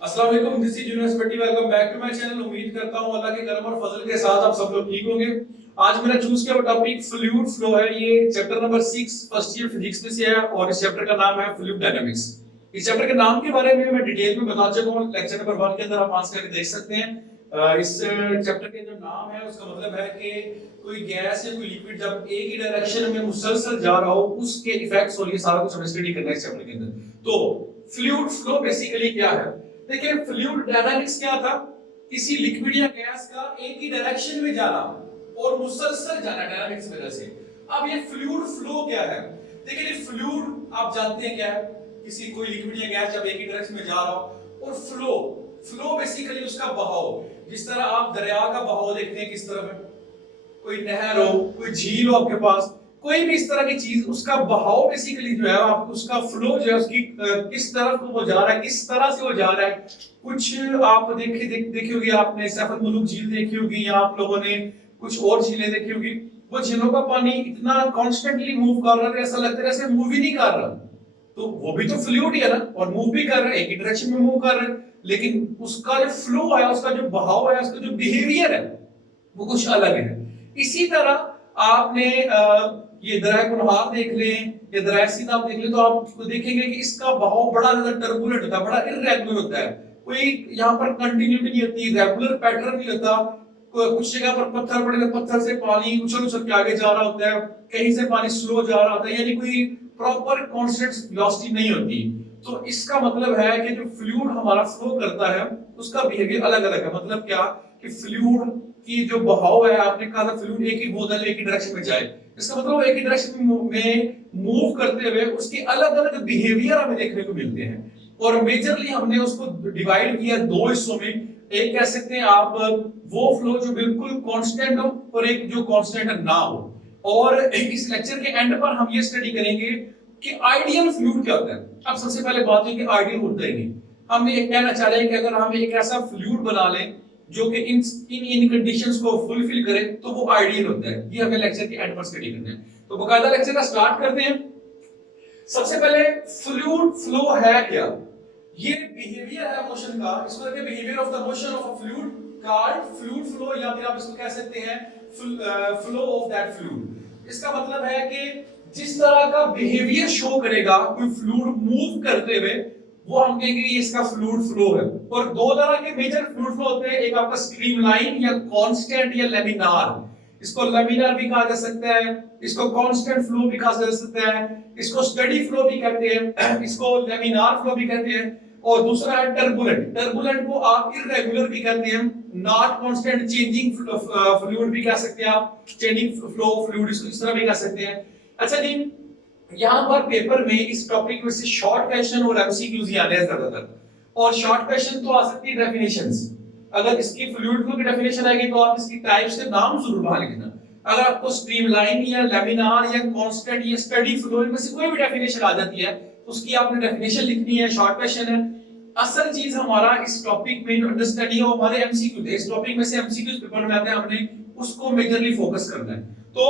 अस्सलाम वालेकुम, this is Yunus Bhatti. Welcome back to my channel. उम्मीद करता हूं अल्लाह के करम और फजल के साथ आप सब लोग ठीक होंगे। आज मेरा चूज किया हुआ टॉपिक फ्लूइड फ्लो है। ये chapter number 6 first year physics में से है और इस चैप्टर का नाम है फ्लूइड डायनामिक्स। इस चैप्टर के नाम के बारे में मैं डिटेल में बता चुका हूं, लेक्चर नंबर 1 के अंदर आप आंसर करके देख सकते हैं। इस चैप्टर के जो नाम है उसका मतलब है कि कोई गैस या कोई लिक्विड जब एक ही डायरेक्शन में मुसलसल जा रहा हो उसके इफेक्ट्स और ये सारा कुछ हमें स्टडी करना है इस चैप्टर के अंदर। तो फ्लूइड फ्लो बेसिकली क्या है? देखिए, फ्लूइड डायनामिक्स क्या था? किसी लिक्विड या गैस का एक ही डायरेक्शन में जाना और मुसलसल जाना डायनामिक्स वजह से। अब ये फ्लूइड फ्लो क्या है? देखिए, फ्लूइड आप जानते हैं क्या है? किसी कोई लिक्विड या गैस जब एक ही डायरेक्शन में जा रहा हो। और फ्लो फ्लो बेसिकली उसका बहाव, जिस तरह आप दरिया का बहाव देखते हैं किस तरफ है, कोई नहर हो, कोई झील हो आपके पास, कोई भी इस तरह की चीज, उसका बहाव बेसिकली जो है आप उसका फ्लो जो है उसकी किस तरफ वो जा रहा है, किस तरह से वो जा रहा है। कुछ आप देखी होगी, आपने सैफर मुलुक झील देखी होगी या आप लोगों ने कुछ और झीलें देखी होगी। वो झीलों का पानी इतना कॉन्स्टेंटली मूव कर रहा है, ऐसा लगता है जैसे मूव ही नहीं कर रहा। तो वो भी तो फ्लूइड ही है ना, और मूव भी कर रहा है, एक ही डायरेक्शन में मूव कर रहा है, लेकिन उसका जो फ्लो है, उसका जो बहाव है, उसका जो बिहेवियर है वो कुछ अलग है। इसी तरह आपने ये दरिया कुनहार देख लें या दरिया सिंध आप देख लें, तो आप देखेंगे कि इसका बहाव बड़ा ज्यादा टर्बुलेंट होता है, बड़ा इररेगुलर होता है। कोई यहाँ पर कंटिन्यूटी नहीं होती, रेगुलर पैटर्न नहीं होता। कुछ जगह पर पत्थर पड़े तो पत्थर से पानी उछल उछल के आगे जा रहा होता है, कहीं से पानी स्लो जा रहा होता है, यानी कोई प्रॉपर कांस्टेंट वेलोसिटी नहीं होती। तो इसका मतलब है कि जो फ्लूइड हमारा फ्लो करता है उसका बिहेवियर अलग अलग है। मतलब क्या कि फ्लूइड की जो बहाव है, आपने कहा था फ्लूइड एक ही बोतल एक ही डायरेक्शन में जाए, इसका मतलब एक ही डायरेक्शन में मूव करते हुए उसके अलग अलग बिहेवियर हमें देखने को मिलते हैं। और मेजरली हमने उसको डिवाइड किया दो हिस्सों में। एक कह सकते हैं आप वो फ्लो जो बिल्कुल कांस्टेंट हो और एक जो कांस्टेंट ना हो। और इस लेक्चर के एंड पर हम ये स्टडी करेंगे कि आइडियल फ्लूइड क्या होता है। अब सबसे पहले बात है कि आइडियल होता ही नहीं। हम ये कहना चाह रहे हैं कि अगर हम एक ऐसा फ्लूइड बना लें जो कि इन कंडीशंस को फुलफिल करे तो वो आइडियल होता है। ये हमें लेक्चर के एंड पर स्टडी करना है। तो बकायदा लेक्चर का स्टार्ट करते हैं। सबसे पहले फ्लूइड फ्लो है क्या? ये बिहेवियर है मोशन का, इसको कहते हैं behaviour of the motion of a fluid called fluid flow, या फिर आप इसको कह सकते हैं फ्लो ऑफ दैट फ्लूइड। इसका मतलब है कि जिस तरह का बिहेवियर शो करेगा कोई फ्लूइड मूव करते हुए, वो हम कहेंगे ये इसका फ्लूइड फ्लो है। और दो तरह के मेजर फ्लूइड फ्लो होते हैं, एक आपका स्ट्रीमलाइन या कांस्टेंट या लेमिनार। इसको लेमिनार भी कहा जा सकता है, इसको कांस्टेंट फ्लो भी कहा जा सकता है, इसको स्टडी फ्लो भी कहते हैं, इसको लेमिनार फ्लो भी कहते हैं। और दूसरा है टर्बुलेंट। टर्बुलेंट को आप इररेगुलर भी कहते हैं, नॉट कांस्टेंट चेंजिंग फ्लूइड भी कह सकते हैं आप, चेंजिंग फ्लो फ्लूइड इसको इस तरह भी कह सकते हैं। अच्छा जी, यहां पर पेपर में इस टॉपिक में से शॉर्ट क्वेश्चन और एमसीक्यूज ही आने हैं ज्यादातर। और शॉर्ट क्वेश्चन तो आ सकती है डेफिनेशंस। अगर इसकी फ्लूइड फ्लो की डेफिनेशन आएगी तो आप इसकी टाइप्स के नाम जरूर बाहर लिखना। अगर आपको स्ट्रीमलाइन या लेमिनार या कांस्टेंट या स्टडी फ्लो में से कोई भी डेफिनेशन आ जाती है, उसकी आपने डेफिनेशन लिखनी है, शॉर्ट क्वेश्चन है। असल चीज हमारा इस टॉपिक में अंडरस्टैंडिंग हो, हमारे एमसीक्यू थे, इस टॉपिक में से एमसीक्यूज पेपर में आते हैं, हमने उसको मेजरली फोकस करना है। तो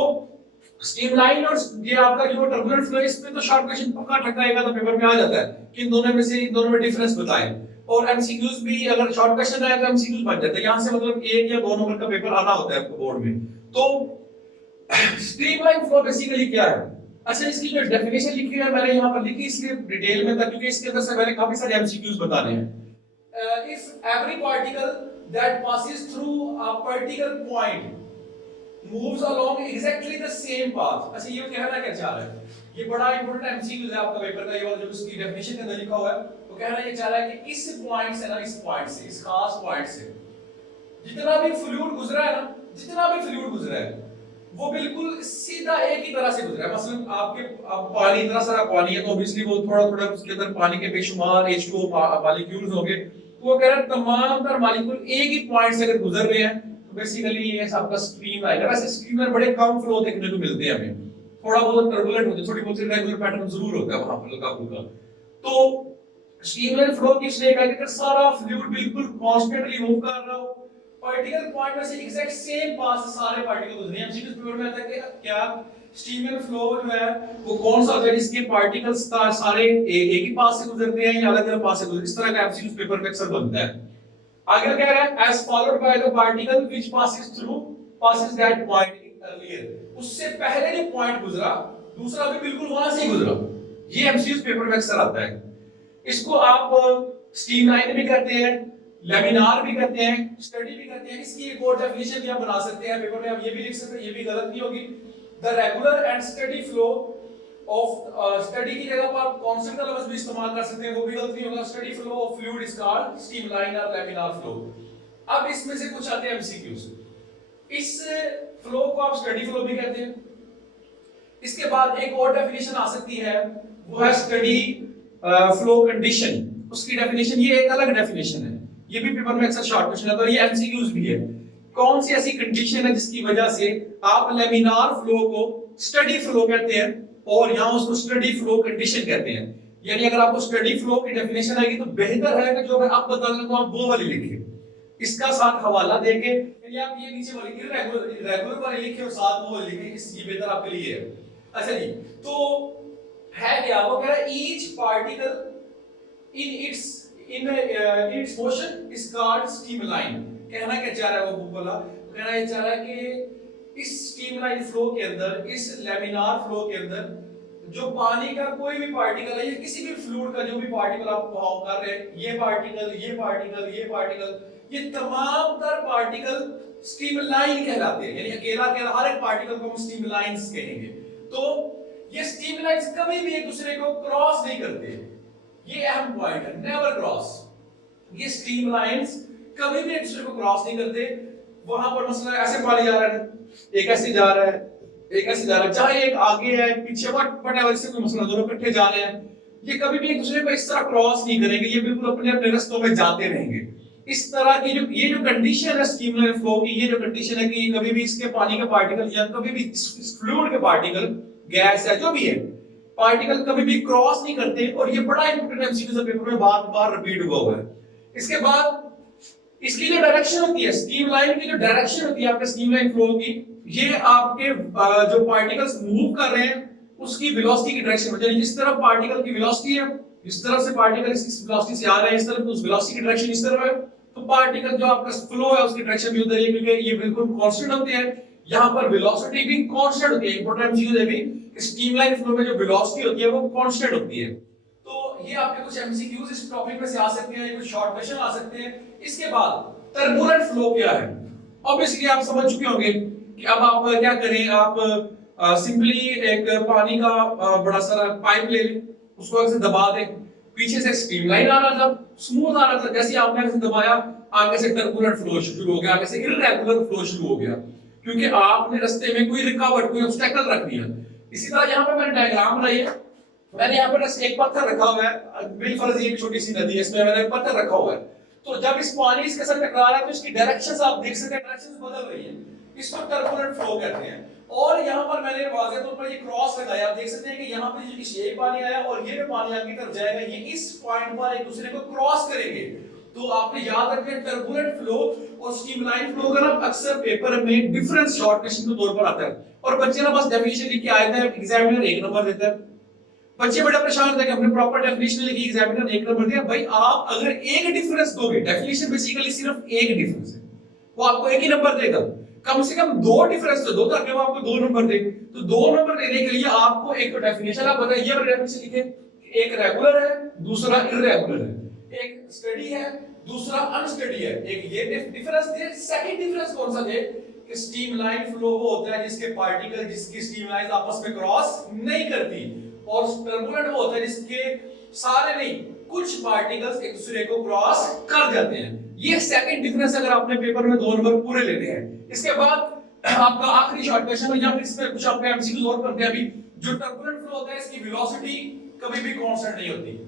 स्ट्रीमलाइन और ये आपका जो टर्बुलेंट फ्लो, इसमें तो शॉर्ट क्वेश्चन पक्का ठकाएगा तो पेपर में आ जाता है कि इन दोनों में से इन दोनों में डिफरेंस बताएं। और एमसीक्यूज भी अगर शॉर्ट क्वेश्चन आए तो एमसीक्यूज बन जाते हैं, यहां से मतलब एक या दो नंबर का पेपर आना होता है बोर्ड में। तो स्ट्रीमलाइन फ्लो बेसिकली क्या है? अच्छा, इसकी जो डेफिनेशन लिखी है मैंने यहाँ पर लिखी इसलिए डिटेल में था क्योंकि इसके अंदर से मैंने काफी सारे एमसीक्यूज बताने हैं। If every particle that passes through a particular point moves along exactly the same path। अच्छा, ये कहना क्या चाह रहा है? ये बड़ा इंपॉर्टेंट एमसीक्यू है आपका पेपर का, ये वाला जो इसकी डेफिनेशन के अंदर लिखा हुआ है। वो कहना ये चाह रहा है कि इस पॉइंट से ना, इस पॉइंट से, इस खास पॉइंट से जितना भी फ्लूइड गुजरा है ना, जितना भी फ्लूइड गुजरा है वो बिल्कुल सीधा एक ही तरह से गुजरा है। मसलन आप पानी, इतना सारा पानी है तो ऑब्वियसली वो थोड़ा थोड़ा उसके अंदर पानी के बेशुमार H2O मॉलिक्यूल्स होंगे। तो वो कह रहा है तमाम तर मॉलिक्यूल एक ही पॉइंट से अगर गुजर रहे हैं तो बेसिकली ये आपका स्ट्रीम आएगा। वैसे स्ट्रीम में बड़े कम फ्लो देखने को मिलते हैं हमें, थोड़ा बहुत टर्बुलेंट होते हैं, थोड़ी बहुत रेगुलर पैटर्न जरूर होता है वहां पर हल्का फुल्का। तो स्ट्रीमलाइन फ्लो की इसलिए कहा कि अगर सारा फ्लूइड बिल्कुल कांस्टेंटली मूव कर रहा हो, पार्टिकल पॉइंट में से एग्जैक्ट सेम पाथ से सारे पार्टिकल गुजरे हैं। एमसीक्यू पेपर में आता है कि क्या स्टीम एंड फ्लो जो है वो कौन सा होता है जिसके पार्टिकल्स सारे एक ही पास से गुजरते हैं या अलग-अलग पास से गुजरते हैं? इस तरह का एमसीक्यू पेपर में अक्सर बनता है। आगे कह रहा है as followed by the particle which passes that point earlier, उससे पहले जो पॉइंट गुजरा दूसरा भी बिल्कुल वहां से ही गुजरा। ये एमसीक्यू पेपर में अक्सर आता है। इसको आप स्ट्रीमलाइन भी करते हैं, लेमिनार भी करते हैं, स्टडी भी करते हैं। इसकी एक और डेफिनेशन भी आप बना सकते हैं पेपर में, आप ये भी लिख सकते हैं, ये भी गलत नहीं होगी। The regular and steady flow of study की जगह पर आप कांस्टेंट का लफ्ज भी इस्तेमाल कर सकते हैं, वो भी गलत नहीं होगा। Steady flow of fluid is called streamline और लेमिनार फ्लो। अब इसमें से कुछ आते हैं एमसीक्यूज। इस फ्लो को आप स्टडी फ्लो भी कहते हैं। इसके बाद एक और डेफिनेशन आ सकती है, वो है स्टडी फ्लो कंडीशन। उसकी डेफिनेशन ये एक अलग डेफिनेशन है, ये भी पेपर में अक्सर शॉर्ट क्वेश्चन आता है, ये एमसीक्यूज भी है। कौन सी ऐसी कंडीशन है जिसकी वजह से आप लेमिनार फ्लो को स्टडी फ्लो कहते हैं और यहां उसको स्टडी फ्लो कंडीशन कहते हैं? यानी अगर आपको स्टडी फ्लो की डेफिनेशन आएगी तो बेहतर है कि जो मैं अब बता दूं आप वो वाली लिखिए, इसका साथ हवाला देके, यानी आप ये नीचे वाली इररेगुलर वाली लिखिए और साथ वो लिखें, ये बेहतर आपके लिए है। अच्छा जी, तो है क्या? वो कह रहा है each particle in its motion is called streamline। कहना क्या चाह रहा है वो बोला, कहना ये चाह रहा है कि इस स्ट्रीमलाइन फ्लो के अंदर, इस लेमिनार फ्लो के अंदर जो पानी का कोई भी पार्टिकल है या किसी भी फ्लूइड का जो भी पार्टिकल आप बहाव कर रहे हैं, ये पार्टिकल, ये पार्टिकल, ये पार्टिकल, ये तमाम तर पार्टिकल स्ट्रीमलाइन कहलाते हैं। यानी अकेला अकेला हर एक पार्टिकल को हम स्ट्रीमलाइंस कहेंगे। तो ये स्ट्रीमलाइंस कभी भी एक दूसरे को क्रॉस नहीं करते, ये अहम पॉइंट है, नेवर क्रॉस। ये स्ट्रीमलाइंस कभी भी एक दूसरे को क्रॉस नहीं करते। वहां पर मसला ऐसे पानी जा रहा है, एक ऐसे जा रहा है, एक ऐसे जा रहा है, चाहे एक आगे है पीछे व्हाटएवर, इससे कोई मसला, दोनों इकट्ठे जा रहे हैं, ये कभी भी एक दूसरे को इस तरह क्रॉस नहीं करेंगे, ये बिल्कुल अपने अपने रास्तों में जाते रहेंगे। इस तरह की ये जो कंडीशन है स्ट्रीमलाइन फ्लो की, ये जो कंडीशन है कि कभी भी इसके पानी का पार्टिकल या कभी भी फ्लूइड के पार्टिकल, गैस है जो भी है, पार्टिकल कभी भी क्रॉस नहीं करते। और ये बड़ा इंपॉर्टेंट एमसीक्यू पेपर में बार-बार रिपीट हुआ है। इसके बाद इसकी जो डायरेक्शन होती है, स्ट्रीमलाइन की जो डायरेक्शन होती है आपके स्ट्रीमलाइन फ्लो की, ये आपके जो पार्टिकल्स मूव कर रहे हैं उसकी वेलोसिटी की डायरेक्शन होती है। जिस तरफ पार्टिकल की वेलोसिटी है, इस तरफ से पार्टिकल इस वेलोसिटी से आ रहे हैं, इस तरफ तो उस वेलोसिटी की डायरेक्शन इस तरफ है, तो पार्टिकल जो आपका फ्लो है उसकी डायरेक्शन भी उधर ही, क्योंकि ये बिल्कुल कांस्टेंट होते हैं। यहां पर वेलोसिटी भी कांस्टेंट होती है। इंपॉर्टेंट एमसीक्यू है भी कि स्ट्रीमलाइन फ्लो में जो वेलोसिटी होती है वो कांस्टेंट होती है। तो ये आपके कुछ एमसीक्यूज इस टॉपिक में से आ सकते हैं, कुछ शॉर्ट क्वेश्चन आ सकते हैं। इसके बाद टर्बुलेंट फ्लो क्या है? ऑब्वियसली आप समझ चुके होंगे कि अब आप क्या करें, आप सिंपली एक पानी का बड़ा सारा पाइप ले लें, उसको ऐसे दबा दें, पीछे से स्ट्रीमलाइन आ रहा था, स्मूथ आ रहा था, जैसे आपने ऐसे दबाया आगे से टर्बुलेंट फ्लो शुरू हो गया, आगे से इररेगुलर फ्लो शुरू हो गया, क्योंकि आपने रास्ते में कोई रुकावट, कोई ऑब्स्टेकल रख दिया। इसी तरह यहाँ पर मैंने डायग्राम बनाई है, मैंने यहाँ पर एक पत्थर रखा हुआ है, बिलफर्ज ये छोटी सी नदी है, इसमें मैंने पत्थर रखा हुआ है। तो जब इस पानी इसके साथ टकरा रहा है तो इसकी डायरेक्शंस आप देख सकते हैं, डायरेक्शंस बदल रही है, इसको टर्बुलेंट फ्लो कहते हैं। और यहाँ पर मैंने वाज़ेह तौर पर ये क्रॉस लगाया, आप देख सकते हैं कि यहाँ पर ये पानी आया और ये पानी आगे तरफ जाएगा, ये इस पॉइंट पर एक दूसरे को क्रॉस करेंगे। तो आपने याद रखें टर्बुलेंट फ्लो और स्ट्रीमलाइन फ्लो का ना अक्सर पेपर में डिफरेंस शॉर्ट क्वेश्चन के तौर पर आता है, और बच्चे ना बस डेफिनेशन लिख के आए थे, एग्जामिनर 1 नंबर देता है। बच्चे बड़ा परेशान थे कि हमने प्रॉपर डेफिनेशन लिखी, एग्जामिनर 1 नंबर दिया। भाई आप अगर एक डिफरेंस दोगे, डेफिनेशन बेसिकली सिर्फ एक डिफरेंस है, वो आपको 1 ही नंबर देगा। कम से कम 2 डिफरेंस तो दो ताकि वो आपको 2 नंबर दे। तो 2 नंबर देने के लिए आपको एक तो डेफिनेशन आप बताइए, ये वाला डेफिनेशन लिखें, एक रेगुलर है दूसरा इररेगुलर है, एक स्टडी है दूसरा अनस्टडी है, एक ये डिफरेंस दे। सेकंड डिफरेंस कौन सा दे कि स्ट्रीमलाइन फ्लो वो होता है जिसके पार्टिकल, जिसकी स्ट्रीमलाइन आपस में क्रॉस नहीं करती, और टर्बुलेंट वो होता है जिसके सारे नहीं कुछ पार्टिकल्स एक दूसरे को क्रॉस कर जाते हैं। ये सेकंड डिफरेंस अगर आपने पेपर में 2 नंबर पूरे लेने हैं। इसके बाद आपका आखिरी शॉर्ट क्वेश्चन है, या फिर इसमें कुछ आपके एमसीक्यू और करते हैं। अभी जो टर्बुलेंट फ्लो होता है इसकी वेलोसिटी कभी भी कांस्टेंट नहीं होती,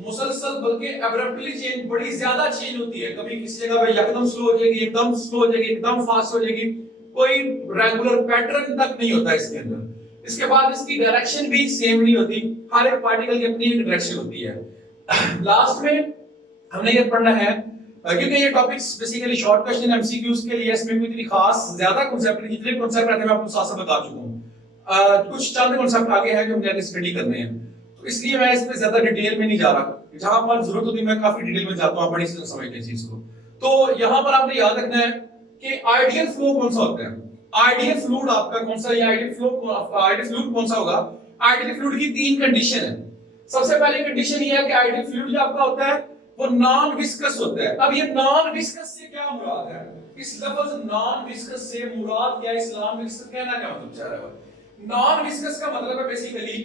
मुसलसल बल्कि एब्रप्टली चेंज, बड़ी ज्यादा चेंज होती है। कभी किसी जगह पे एकदम स्लो हो जाएगी, एकदम स्लो हो जाएगी, एकदम फास्ट हो जाएगी, कोई रेगुलर पैटर्न तक नहीं होता इसके अंदर। इसके बाद इसकी डायरेक्शन भी सेम नहीं होती, हर एक पार्टिकल की अपनी एक डायरेक्शन होती है। लास्ट में हमने ये पढ़ना है, क्योंकि ये topics basically short question MCQs के लिए, इसमें कोई इतनी खास ज्यादा कांसेप्ट नहीं, जितने कांसेप्ट रहते हैं मैं आपको साथ साथ बता चुका हूं। कुछ चंद कॉन्सेप्ट आगे हैं जो हमने आगे स्टडी करने हैं, तो इसलिए मैं इस पे ज्यादा डिटेल में नहीं जा रहा। जहां पर जरूरत होती है मैं काफी डिटेल में जाता हूं, आप बड़ी समझते हैं चीज को। तो यहां पर आपने याद रखना है कि आइडियल फ्लो कौन सा होता है। आइडियल फ्लूइड आपका कौन सा, या आइडियल फ्लूइड कौन सा होगा। आइडियल फ्लूइड की तीन कंडीशन है। सबसे पहली कंडीशन ये है कि आइडियल फ्लूइड जो आपका होता है वो नॉन विस्कस होता है। अब ये नॉन विस्कस से क्या मुराद है, इस लफ्ज नॉन विस्कस से मुराद क्या है, इस नॉन विस्कस कहना क्या मतलब चाह रहा है। नॉन विस्कस का मतलब है बेसिकली,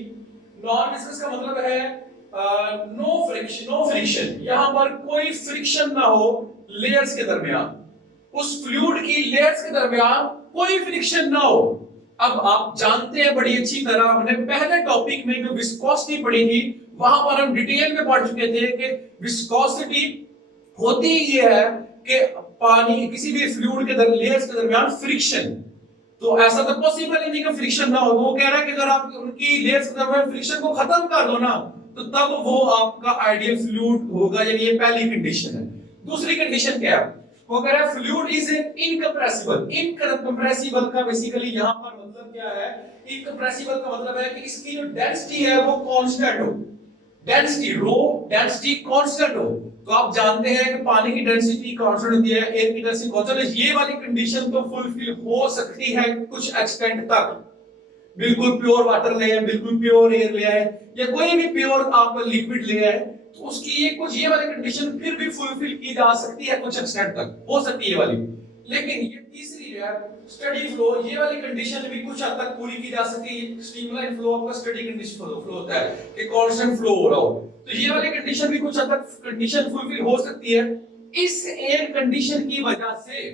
नॉन विस्कस का मतलब है नो फ्रिक्शन, यहां पर कोई फ्रिक्शन ना हो लेयर्स के दरमियान, उस फ्लूइड की लेयर्स के दरमियान कोई फ्रिक्शन ना हो। अब आप जानते हैं बड़ी अच्छी तरह, हमने पहले टॉपिक में जो विस्कोसिटी पढ़ी थी वहां पर हम डिटेल में पढ़ चुके थे कि विस्कोसिटी होती ये है कि पानी किसी भी फ्लूइड के लेयर्स के दरमियान फ्रिक्शन, तो ऐसा तो पॉसिबल ही नहीं कि फ्रिक्शन ना हो। वो कह रहा है कि अगर आप उनकी लेयर्स के दरमियान फ्रिक्शन को खत्म कर दो ना, तो तब वो आपका आइडियल फ्लूइड होगा, यानी ये पहली कंडीशन है। दूसरी कंडीशन क्या है, वो कह रहा है फ्लूइड इज इनकम्प्रेसिबल। इनकम्प्रेसिबल का बेसिकली यहां पर मतलब क्या है, इनकम्प्रेसिबल का मतलब है कि इसकी जो डेंसिटी है वो कांस्टेंट हो, डेंसिटी रो डेंसिटी कांस्टेंट हो। तो आप जानते हैं कि पानी की डेंसिटी कांस्टेंट होती है, एयर की डेंसिटी कांस्टेंट है। ये वाली कंडीशन तो फुलफिल हो सकती है कुछ एक्सटेंट तक, बिल्कुल प्योर वाटर ले आए, बिल्कुल प्योर एयर ले आए, या कोई भी प्योर आप लिक्विड ले आए, तो उसकी ये वाली कंडीशन फिर भी फुलफिल की जा सकती है कुछ एक्सटेंट तक, हो सकती है वाली। लेकिन ये तीसरी है स्टडी फ्लो, ये वाली कंडीशन भी कुछ हद तक पूरी की जा सकती है। स्ट्रीमलाइन फ्लो आपका स्टडी कंडीशन फ्लो होता है कि कांस्टेंट फ्लो हो रहा हो, तो ये वाली कंडीशन भी कुछ हद तक कंडीशन फुलफिल हो सकती है। इस एयर कंडीशन की वजह से,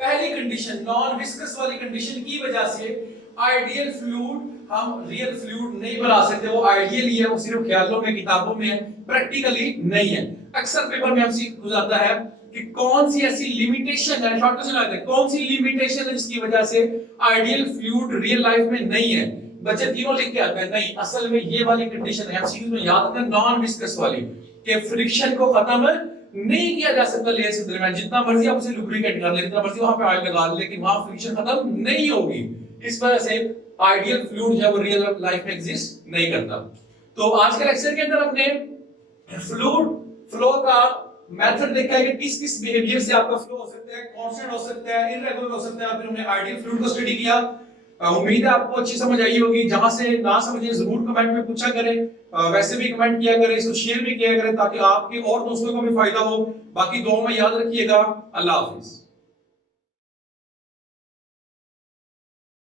पहली कंडीशन नॉन विस्कस वाली कंडीशन की वजह से आइडियल फ्लूइड हम रियल फ्लूइड नहीं बना सकते। वो आइडियल ही है, वो सिर्फ ख्यालों में किताबों में है, प्रैक्टिकली नहीं है। अक्सर पेपर में हमसे पूछा है कि कौन सी ऐसी लिमिटेशन है, शॉर्ट क्वेश्चन आते हैं, कौन सी लिमिटेशन है जिसकी वजह से आइडियल फ्लूइड रियल लाइफ में नहीं है। बच्चे तीनों लिख के आते हैं, नहीं असल में ये वाली कंडीशन है, एमसीक्यू में याद रखना नॉन विस्कस वाली, कि फ्रिक्शन को खत्म नहीं किया जा सकता लेयर्स के दरमियान, जितना मर्जी आप उसे लुब्रिकेट कर ले, जितना मर्जी वहां पे ऑयल लगा ले, लेकिन वहां फ्रिक्शन खत्म नहीं होगी। इस वजह से आइडियल फ्लूइड जो है वो रियल लाइफ में एग्जिस्ट नहीं करता। तो आज के लेक्चर के अंदर हमने फ्लूइड फ्लो का मेथड देखा है कि किस किस बिहेवियर से आपका फ्लो हो सकता है, कांस्टेंट हो सकता है, इररेगुलर हो सकता है। फिर हमने आइडियल फ्लूइड को स्टडी किया। उम्मीद है आपको अच्छी समझ आई होगी। जहां से ना समझे जरूर कमेंट में पूछा करें, वैसे भी कमेंट किया करें, इसको शेयर भी किया करें ताकि आपके और दोस्तों को भी फायदा हो। बाकी दुआ में याद रखिएगा। अल्लाह हाफिज।